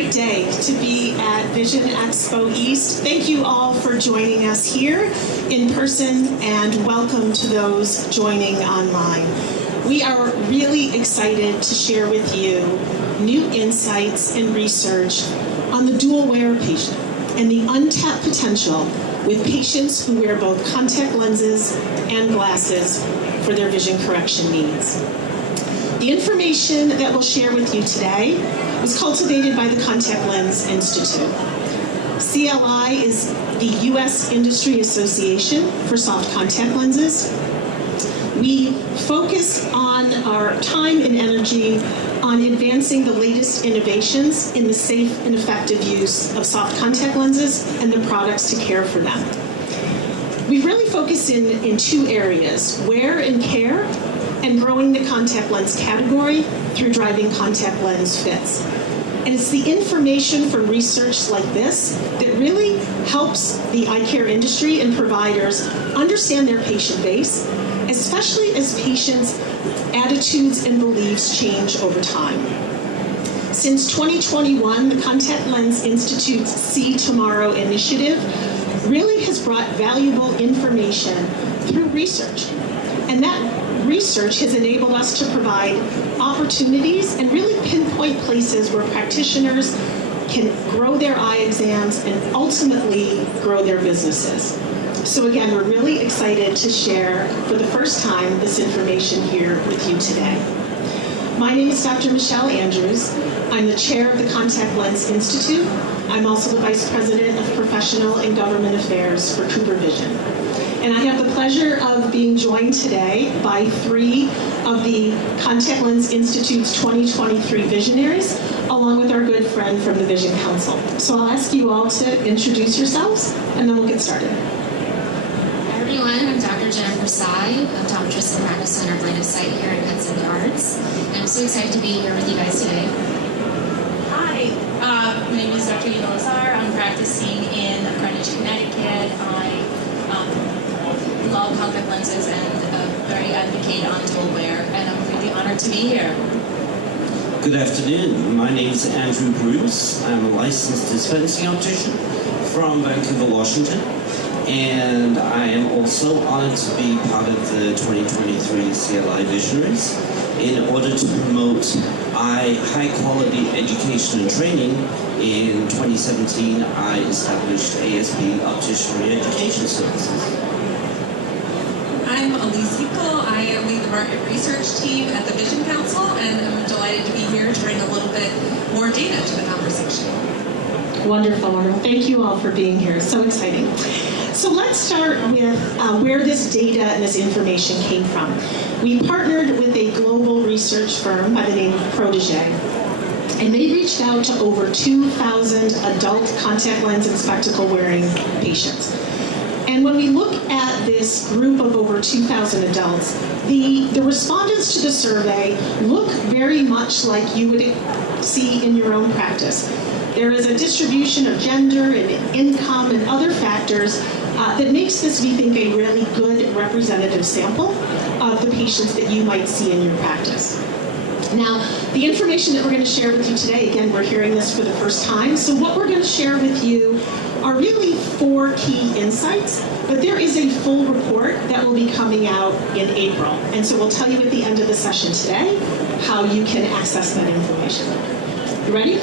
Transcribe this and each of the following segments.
great day to be at Vision Expo East. Thank you all for joining us here in person, and welcome to those joining online. We are really excited to share with you new insights and research on the dual wear patient and the untapped potential with patients who wear both contact lenses and glasses for their vision correction needs. The information that we'll share with you today was cultivated by the Contact Lens Institute. CLI is the U.S. Industry Association for Soft Contact Lenses. We focus on our time and energy on advancing the latest innovations in the safe and effective use of soft contact lenses and the products to care for them. We really focus in two areas: wear and care, and growing the contact lens category through driving contact lens fits. And it's the information from research like this that really helps the eye care industry and providers understand their patient base, especially as patients' attitudes and beliefs change over time. Since 2021, the Contact Lens Institute's See Tomorrow initiative really has brought valuable information through research. And that research has enabled us to provide opportunities and really pinpoint places where practitioners can grow their eye exams and ultimately grow their businesses. So again, we're really excited to share for the first time this information here with you today. My name is Dr. Michele Andrews. I'm the chair of the Contact Lens Institute. I'm also the vice president of professional and government affairs for Cooper Vision. And I have the pleasure of being joined today by three of the Contact Lens Institute's 2023 Visionaries, along with our good friend from the Vision Council. So I'll ask you all to introduce yourselves, and then we'll get started. Hi everyone, I'm Dr. Jennifer Tsai, optometrist in practice on our blended site here in Hudson Yards. And I'm so excited to be here with you guys today. Hi, my name is Dr. Lazar. I'm practicing in Greenwich, Connecticut. I love contact lenses and very advocate on dual wear, and I'm really honored to be here. Good afternoon. My name is Andrew Bruce. I'm a licensed dispensing optician from Vancouver, Washington, and I am also honored to be part of the 2023 CLI Visionaries. In order to promote high-quality education and training, in 2017 I established ASB Opticianry Education Services. I'm Alysse. I lead the market research team at the Vision Council, and I'm delighted to be here to bring a little bit more data to the conversation. Wonderful, wonderful. Thank you all for being here. So exciting. So let's start with where this data and this information came from. We partnered with a global research firm by the name of Protégé, and they reached out to over 2,000 adult contact lens and spectacle wearing patients. And when we look at this group of over 2,000 adults, the respondents to the survey look very much like you would see in your own practice. There is a distribution of gender and income and other factors that makes this, we think, a really good representative sample of the patients that you might see in your practice. Now, the information that we're going to share with you today, again, we're hearing this for the first time, so what we're going to share with you are really 4 key insights, but there is a full report that will be coming out in April. And so we'll tell you at the end of the session today how you can access that information. You ready?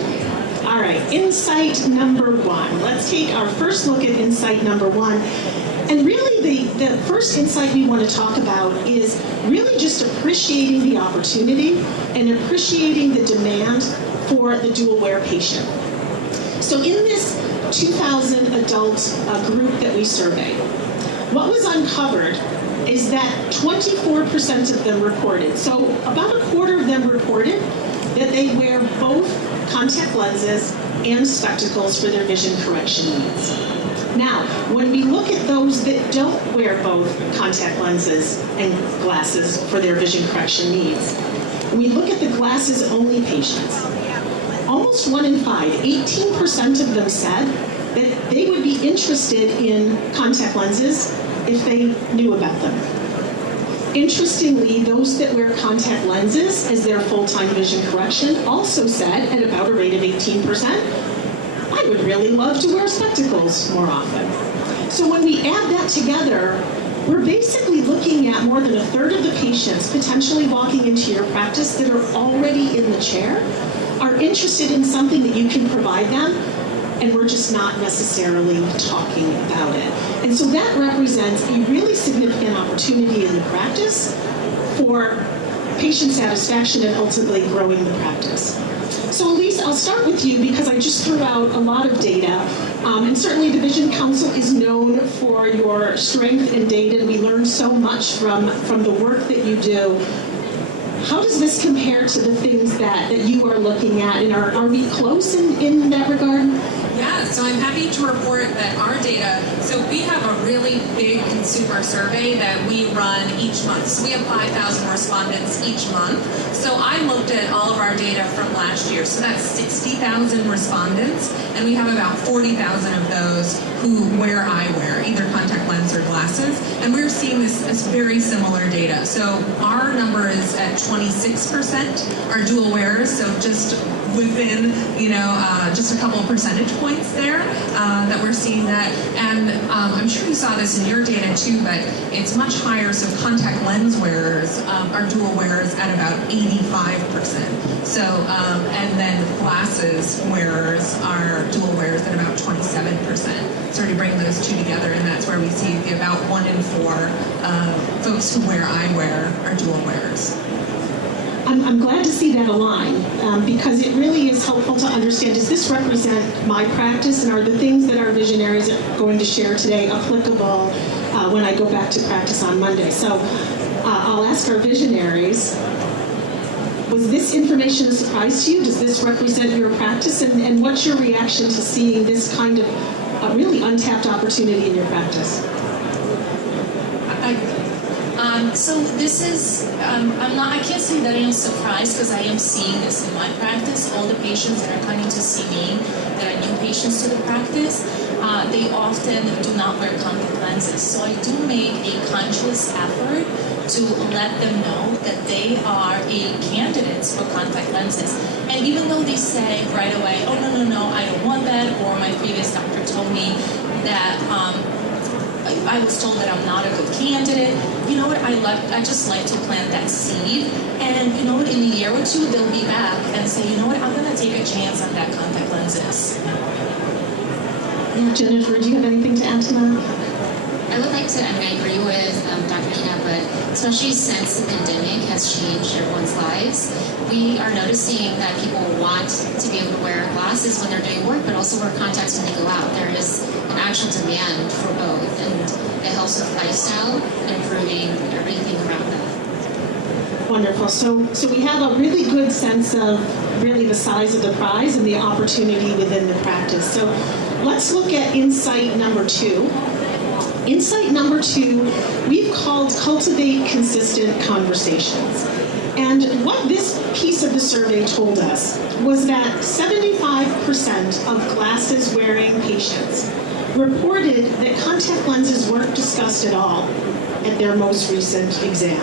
All right, insight number 1. Let's take our first look at insight number 1. And really the first insight we want to talk about is really just appreciating the opportunity and appreciating the demand for the dual wear patient. So in this 2,000 adult group that we surveyed, what was uncovered is that 24% of them reported, so about a quarter of them reported that they wear both contact lenses and spectacles for their vision correction needs. Now, when we look at those that don't wear both contact lenses and glasses for their vision correction needs, we look at the glasses-only patients. Almost 1 in 5, 18% of them said that they would be interested in contact lenses if they knew about them. Interestingly, those that wear contact lenses as their full-time vision correction also said at about a rate of 18%, I would really love to wear spectacles more often. So when we add that together, we're basically looking at more than a third of the patients potentially walking into your practice that are already in the chair, are interested in something that you can provide them, and we're just not necessarily talking about it. And so that represents a really significant opportunity in the practice for patient satisfaction and ultimately growing the practice. So Alysse, I'll start with you because I just threw out a lot of data, and certainly the Vision Council is known for your strength in data, and we learn so much from the work that you do. How does this compare to the things that you are looking at, and are we close in that regard? Yeah, so I'm happy to report that our data, so we have a really big consumer survey that we run each month. So we have 5,000 respondents each month. So I looked at all of our data from last year. So that's 60,000 respondents, and we have about 40,000 of those who wear eyewear, either contact lens or glasses. And we're seeing this very similar data. So our number is at 26% are dual wearers, so just within, just a couple of percentage points there that we're seeing that. And I'm sure you saw this in your data too, but it's much higher. So contact lens wearers are dual wearers at about 85%. So, and then glasses wearers are dual wearers at about 27%. So to bring those two together, and that's where we see about 1 in 4 folks who wear eyewear are dual wearers. I'm glad to see that align because it really is helpful to understand, does this represent my practice, and are the things that our visionaries are going to share today applicable when I go back to practice on Monday? So I'll ask our visionaries, was this information a surprise to you? Does this represent your practice? And what's your reaction to seeing this kind of really untapped opportunity in your practice? So this is, I can't say that I am surprised because I am seeing this in my practice. All the patients that are coming to see me, that are new patients to the practice, they often do not wear contact lenses. So I do make a conscious effort to let them know that they are candidates for contact lenses. And even though they say right away, oh, no, I don't want that, or my previous doctor told me that I was told that I'm not a good candidate. You know what? I just like to plant that seed, and you know what? In a year or two, they'll be back and say, you know what? I'm going to take a chance on that contact lenses. Yeah, Jennifer, do you have anything to add to that? I would like to, I agree with Dr. Tina, but especially since the pandemic has changed everyone's lives, we are noticing that people want to be able to wear glasses when they're doing work, but also wear contacts when they go out. There is an actual demand for both, and it helps with lifestyle and improving everything around that. Wonderful. So we have a really good sense of really the size of the prize and the opportunity within the practice. So let's look at insight number 2. Insight number 2, we've called Cultivate Consistent Conversations. And what this piece of the survey told us was that 75% of glasses-wearing patients reported that contact lenses weren't discussed at all at their most recent exam.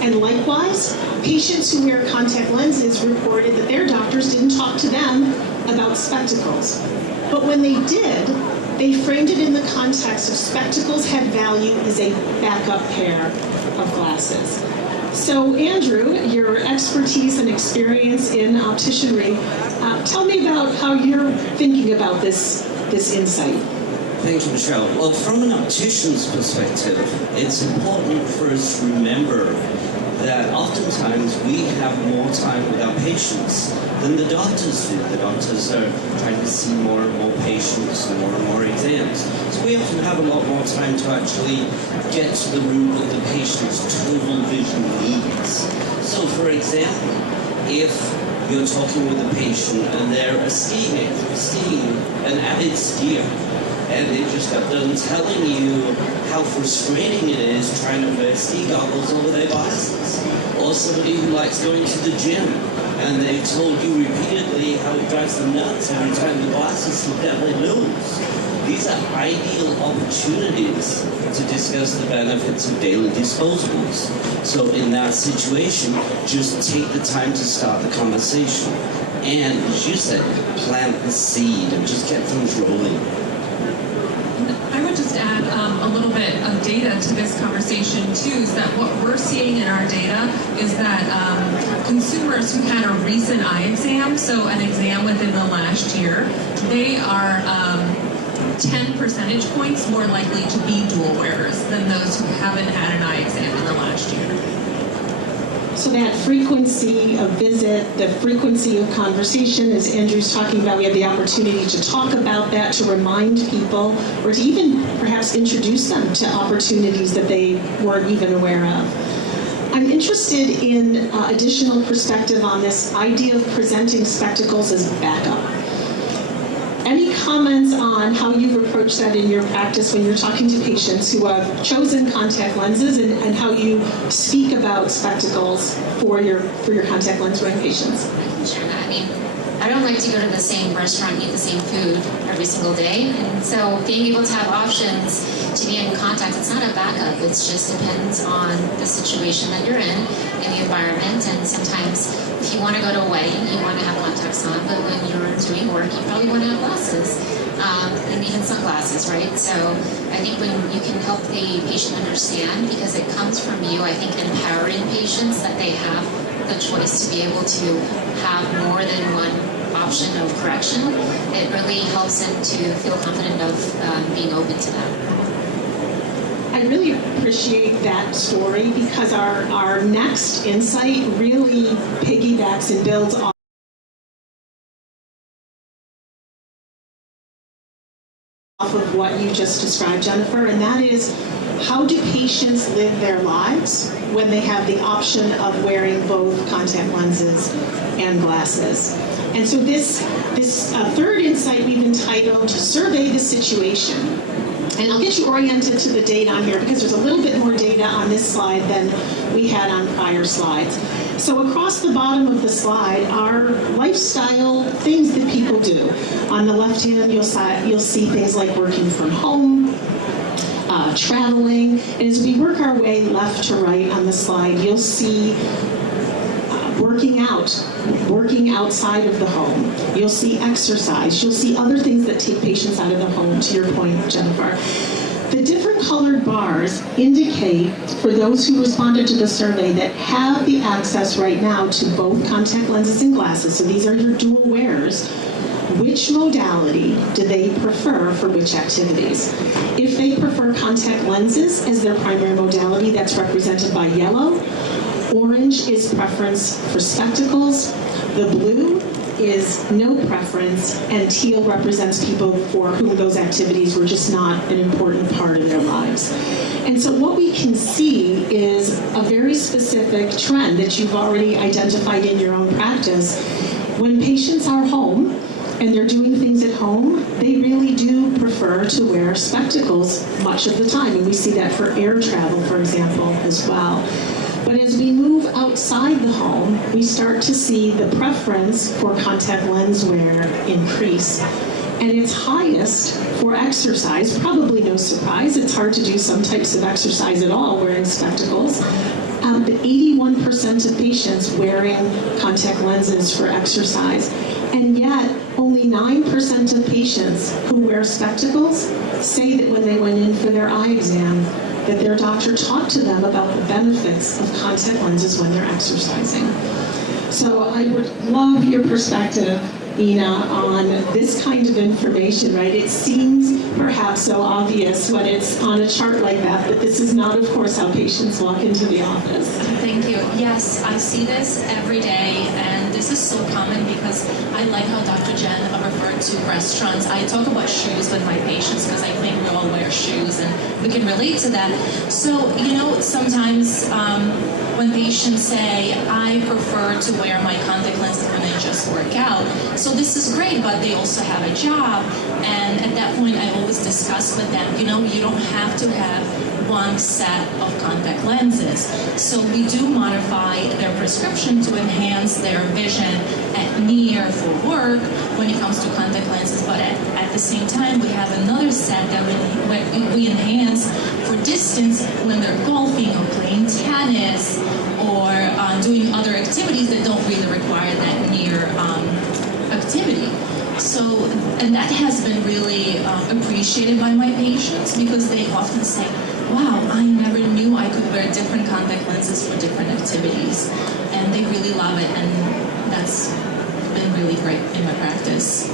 And likewise, patients who wear contact lenses reported that their doctors didn't talk to them about spectacles. But when they did, they framed it in the context of spectacles had value as a backup pair of glasses. So Andrew, your expertise and experience in opticianry, tell me about how you're thinking about this insight. Thank you, Michele. Well, from an optician's perspective, it's important for us to remember that oftentimes we have more time with our patients than the doctors do. The doctors are trying to see more and more patients, more and more exams. So we often have a lot more time to actually get to the root of the patient's total vision needs. So for example, if you're talking with a patient and they're a skiing, an avid skier, and they just got done telling you how frustrating it is trying to wear ski goggles over their glasses. Or somebody who likes going to the gym, and they've told you repeatedly how it drives them nuts every time the glasses slip down their nose. These are ideal opportunities to discuss the benefits of daily disposables. So in that situation, just take the time to start the conversation. And as you said, plant the seed and just get things rolling. I would just add a little bit of data to this conversation too, is that what we're seeing in our data is that consumers who had a recent eye exam, so an exam within the last year, they are 10 percentage points more likely to be dual wearers than those who haven't had an eye exam in the last year. So that frequency of visit, the frequency of conversation, as Andrew's talking about, we have the opportunity to talk about that, to remind people, or to even perhaps introduce them to opportunities that they weren't even aware of. I'm interested in additional perspective on this idea of presenting spectacles as backup. Any comments on how you've approached that in your practice when you're talking to patients who have chosen contact lenses, and how you speak about spectacles for your contact lens wearing patients? I can share that. I mean, I don't like to go to the same restaurant, eat the same food every single day, and so being able to have options to be in contact, it's not a backup, it just depends on the situation that you're in the environment, and sometimes if you want to go to a wedding, you want to have contacts on, but when you're doing work, you probably want to have glasses, and even sunglasses, right? So I think when you can help the patient understand, because it comes from you, I think empowering patients that they have the choice to be able to have more than one option of correction, it really helps them to feel confident of being open to that. I really appreciate that story, because our next insight really piggybacks and builds off of what you just described, Jennifer, and that is, how do patients live their lives when they have the option of wearing both contact lenses and glasses? And so this third insight we've entitled Survey the Situation. And I'll get you oriented to the data on here, because there's a little bit more data on this slide than we had on prior slides. So across the bottom of the slide are lifestyle things that people do. On the left hand, you'll see things like working from home, traveling. And as we work our way left to right on the slide, you'll see working out, working outside of the home. You'll see exercise. You'll see other things that take patients out of the home, to your point, Jennifer. The different colored bars indicate, for those who responded to the survey, that have the access right now to both contact lenses and glasses, so these are your dual wearers, which modality do they prefer for which activities? If they prefer contact lenses as their primary modality, that's represented by yellow. Orange is preference for spectacles. The blue is no preference, and teal represents people for whom those activities were just not an important part of their lives. And so what we can see is a very specific trend that you've already identified in your own practice. When patients are home and they're doing things at home, they really do prefer to wear spectacles much of the time. And we see that for air travel, for example, as well. But as we move outside the home, we start to see the preference for contact lens wear increase. And it's highest for exercise, probably no surprise. It's hard to do some types of exercise at all wearing spectacles. But 81% of patients wearing contact lenses for exercise. And yet, only 9% of patients who wear spectacles say that when they went in for their eye exam, that their doctor talked to them about the benefits of contact lenses when they're exercising. So I would love your perspective, Ina, on this kind of information, right? It seems perhaps so obvious when it's on a chart like that, but this is not, of course, how patients walk into the office. Thank you. Yes, I see this every day, and this is so common because I like how Dr. Jen referred to restaurants. I talk about shoes with my patients because I think we all wear shoes and we can relate to that. So, sometimes when patients say, I prefer to wear my contact lenses when I just work out. So this is great, but they also have a job. And at that point, I always discuss with them, you don't have to have one set of contact lenses. So we do modify their prescription to enhance their vision at near for work when it comes to contact lenses, but at the same time, we have another set that we enhance for distance when they're golfing or playing tennis or doing other activities that don't really require that near activity. So, and that has been really appreciated by my patients because they often say, wow, I never knew I could wear different contact lenses for different activities. And they really love it, and that's been really great in my practice.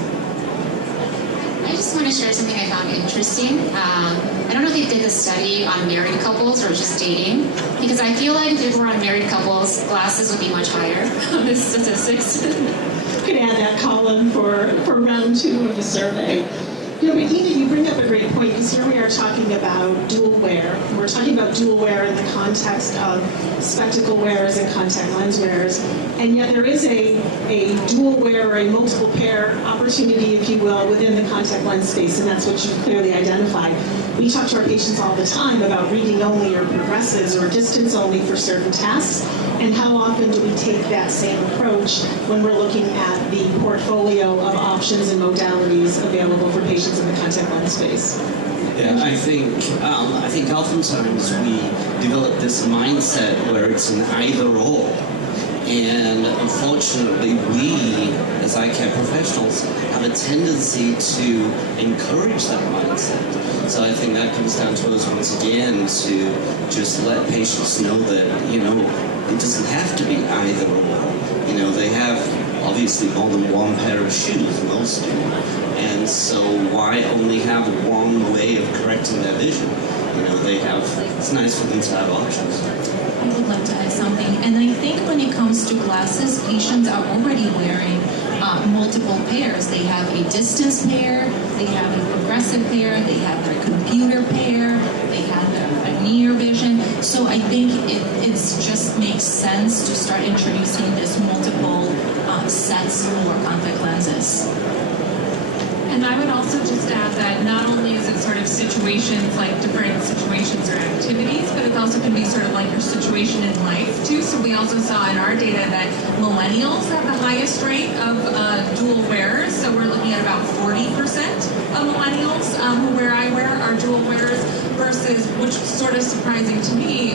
I just want to share something I found interesting. I don't know if they did a study on married couples or just dating, because I feel like if we were on married couples, glasses would be much higher on the statistics. Could add that column for round 2 of the survey. You know, but Ina, you bring up a great point, because here we are talking about dual wear. We're talking about dual wear in the context of spectacle wearers and contact lens wearers, and yet there is a dual wear or a multiple pair opportunity, if you will, within the contact lens space, and that's what you've clearly identified. We talk to our patients all the time about reading only or progressives or distance only for certain tasks, and how often do we take that same approach when we're looking at the portfolio of options and modalities available for patients in the contact lens space? Yeah, I think oftentimes we develop this mindset where it's an either-or. And unfortunately, we, as eye care professionals, have a tendency to encourage that mindset. So I think that comes down to us once again to just let patients know that, you know, it doesn't have to be either or. You know, they have obviously more than one pair of shoes, most do. And so why only have one way of correcting their vision? You know, it's nice for them to have options. I would like to add something, and I think when it comes to glasses, patients are already wearing multiple pairs. They have a distance pair, they have a progressive pair, they have their computer pair, they have a near vision. So I think it just makes sense to start introducing this multiple sets for contact lenses. And I would also just add that not only is it sort of situations, like different situations or activities, but it also can be sort of like your situation in life too. So we also saw in our data that millennials have the highest rate of dual wearers. So we're looking at about 40% of millennials who wear eyewear are dual wearers versus, which is sort of surprising to me,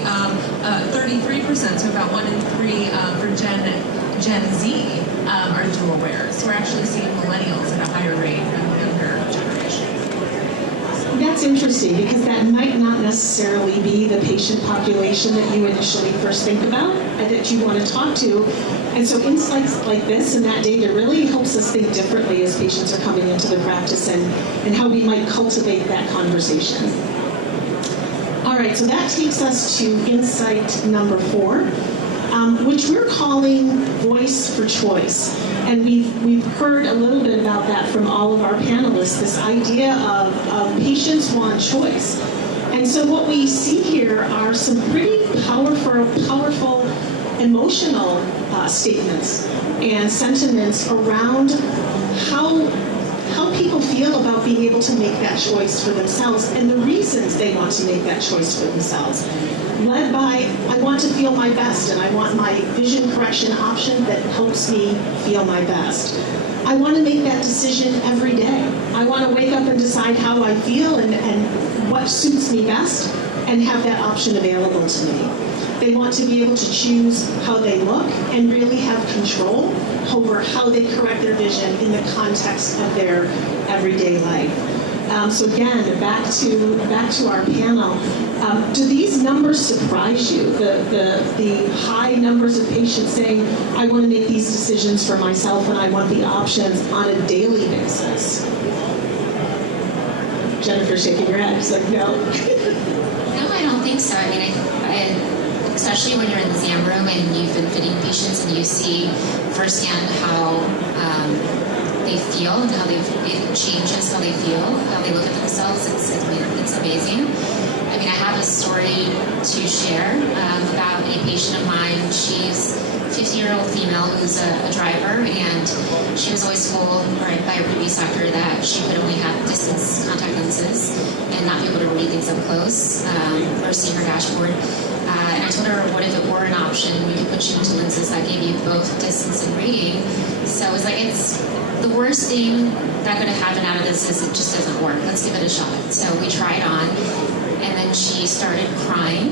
33%, so about 1 in 3 for Gen Z are dual wearers. So we're actually seeing millennials at a higher rate than the younger generation. That's interesting, because that might not necessarily be the patient population that you initially first think about and that you want to talk to. And so insights like this and that data really helps us think differently as patients are coming into the practice and how we might cultivate that conversation. All right, so that takes us to insight number 4, which we're calling voice for choice. And we've heard a little bit about that from all of our panelists, this idea of patients want choice. And so what we see here are some pretty powerful emotional statements and sentiments around how people feel about being able to make that choice for themselves and the reasons they want to make that choice for themselves. Led by, I want to feel my best, and I want my vision correction option that helps me feel my best. I want to make that decision every day. I want to wake up and decide how I feel and what suits me best and have that option available to me. They want to be able to choose how they look and really have control over how they correct their vision in the context of their everyday life. So again, back to our panel. Do these numbers surprise you? The high numbers of patients saying, I want to make these decisions for myself and I want the options on a daily basis. Jennifer shaking her head. She's like, no. No, I don't think so. I mean, especially when you're in the exam room and you've been fitting patients and you see firsthand how they feel and how it changes how they feel, how they look at themselves. It's amazing. I mean, I have a story to share about a patient of mine. She's a 50-year-old female who's a driver, and she was always told by a previous doctor that she could only have distance contact lenses and not be able to read things up close or see her dashboard. And I told her, what if it were an option? We could put you into lenses that gave you both distance and reading. So it was like, it's the worst thing that could have happened out of this is it just doesn't work. Let's give it a shot. So we tried on, and then she started crying.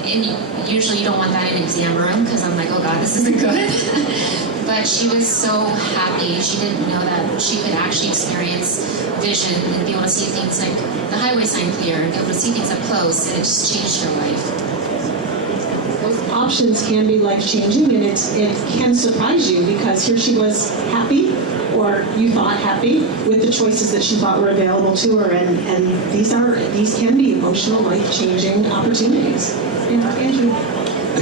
And usually you don't want that in an exam room because I'm like, oh God, this isn't good. But she was so happy. She didn't know that she could actually experience vision and be able to see things like the highway sign clear and be able to see things up close, and it just changed her life. Those options can be life-changing, and it can surprise you because here she was happy, or you thought happy, with the choices that she thought were available to her, and these can be emotional, life-changing opportunities. Yeah, Andrew.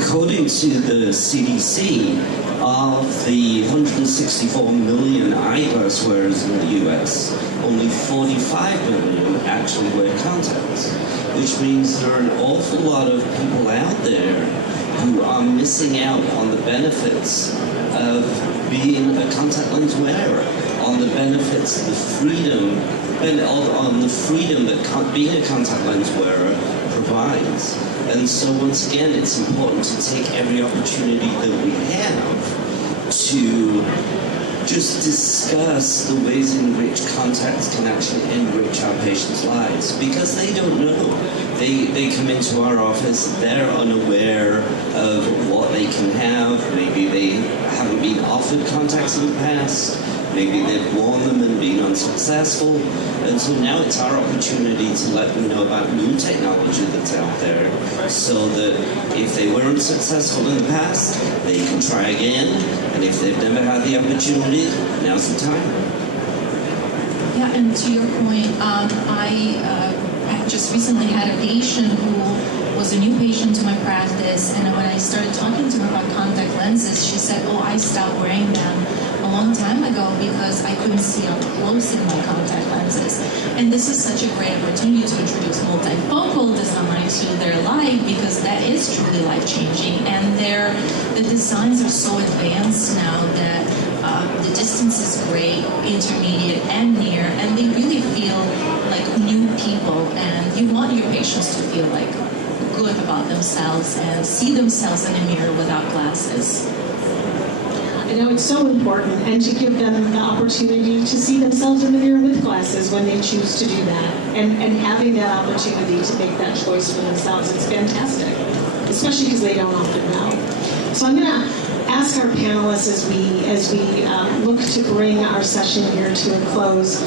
According to the CDC, of the 164 million eyeglass wearers in the US, only 45 million actually wear contacts, which means there are an awful lot of people out there who are missing out on the benefits of being a contact lens wearer, on the benefits, the freedom, and on the freedom that being a contact lens wearer provides. And so once again, it's important to take every opportunity that we have to just discuss the ways in which contacts can actually enrich our patients' lives, because they don't know. They come into our office, they're unaware of what they can have. Maybe they haven't been offered contacts in the past. Maybe they've worn them and been unsuccessful. And so now it's our opportunity to let them know about new technology that's out there, so that if they weren't successful in the past, they can try again. And if they've never had the opportunity, now's the time. Yeah, and to your point, I just recently had a patient who was a new patient to my practice, and when I started talking to her about contact lenses, she said, oh, I stopped wearing them a long time ago because I couldn't see up close in my contact lenses. And this is such a great opportunity to introduce multifocal design to their life, because that is truly life-changing. And the designs are so advanced now that the distance is great, intermediate and near, and they really feel like new people. And you want your patients to feel like good about themselves and see themselves in a mirror without glasses. I know it's so important, and to give them the opportunity to see themselves in the mirror with glasses when they choose to do that, and having that opportunity to make that choice for themselves, it's fantastic, especially because they don't often know. So I'm going to ask our panelists as we look to bring our session here to a close,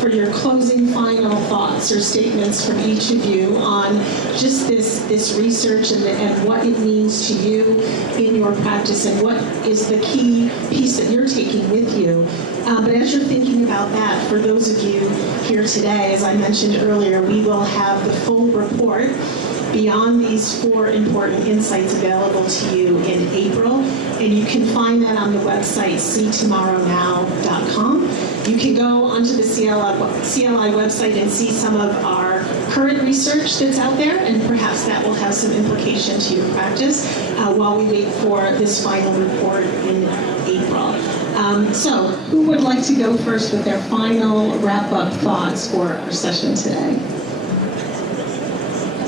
for your closing final thoughts or statements from each of you on just this research and what it means to you in your practice, and what is the key piece that you're taking with you. But as you're thinking about that, for those of you here today, as I mentioned earlier, we will have the full report beyond these 4 important insights available to you in April, and you can find that on the website seetomorrownow.com. You can go onto the CLI website and see some of our current research that's out there, and perhaps that will have some implication to your practice while we wait for this final report in April. So who would like to go first with their final wrap-up thoughts for our session today?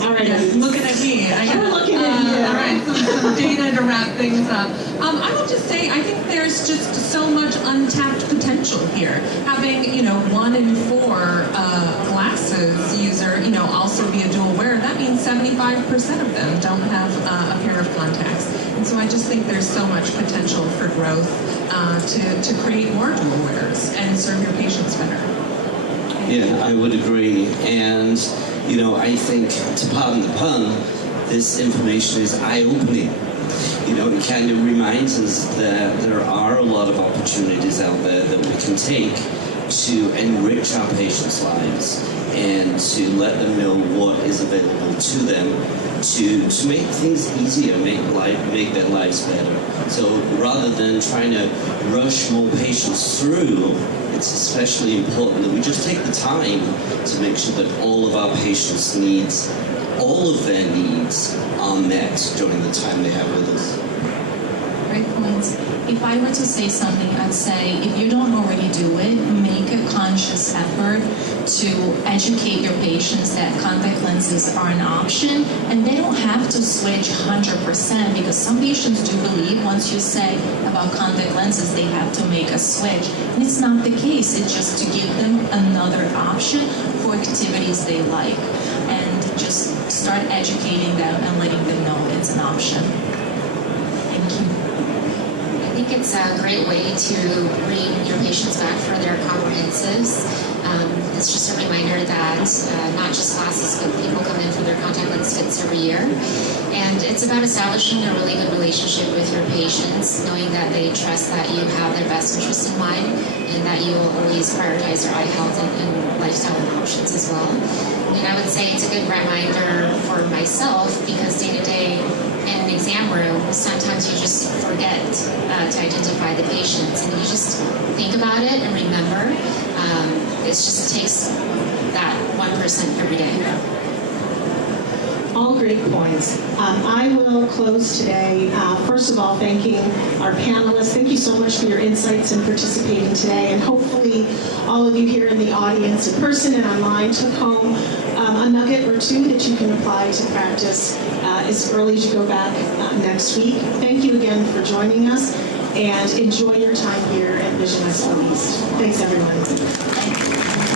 All right, looking at me. We're looking at you. All right, some data to wrap things up. I will just say, I think there's just so much untapped potential here. Having, 1 in 4 glasses user, also be a dual wearer, that means 75% of them don't have a pair of contacts. And so I just think there's so much potential for growth to create more dual wearers and serve your patients better. Yeah, I would agree. And I think, to pardon the pun, this information is eye-opening. It kind of reminds us that there are a lot of opportunities out there that we can take to enrich our patients' lives and to let them know what is available to them to make things easier, make their lives better. So rather than trying to rush more patients through, it's especially important that we just take the time to make sure that all of our patients' needs, all of their needs, are met during the time they have with us. great points. If I were to say something, I'd say if you don't already do it, make a conscious effort to educate your patients that contact lenses are an option, and they don't have to switch 100%, because some patients do believe once you say about contact lenses, they have to make a switch. And it's not the case. It's just to give them another option for activities they like. And just start educating them and letting them know it's an option. Thank you. I think it's a great way to bring your patients back for their comprehensives. It's just a reminder that not just glasses, but people come in for their contact lens fits every year. And it's about establishing a really good relationship with your patients, knowing that they trust that you have their best interests in mind and that you will always prioritize their eye health and lifestyle options as well. And I would say it's a good reminder for myself, because day to day in an exam room, sometimes you just forget to identify the patients, and you just think about it and remember. It just takes that 1% every day. All great points. I will close today, first of all, thanking our panelists. Thank you so much for your insights and participating today. And hopefully all of you here in the audience, in person and online, took home a nugget or two that you can apply to practice as early as you go back next week. Thank you again for joining us, and enjoy your time here at Vision Expo East. Thanks, everyone.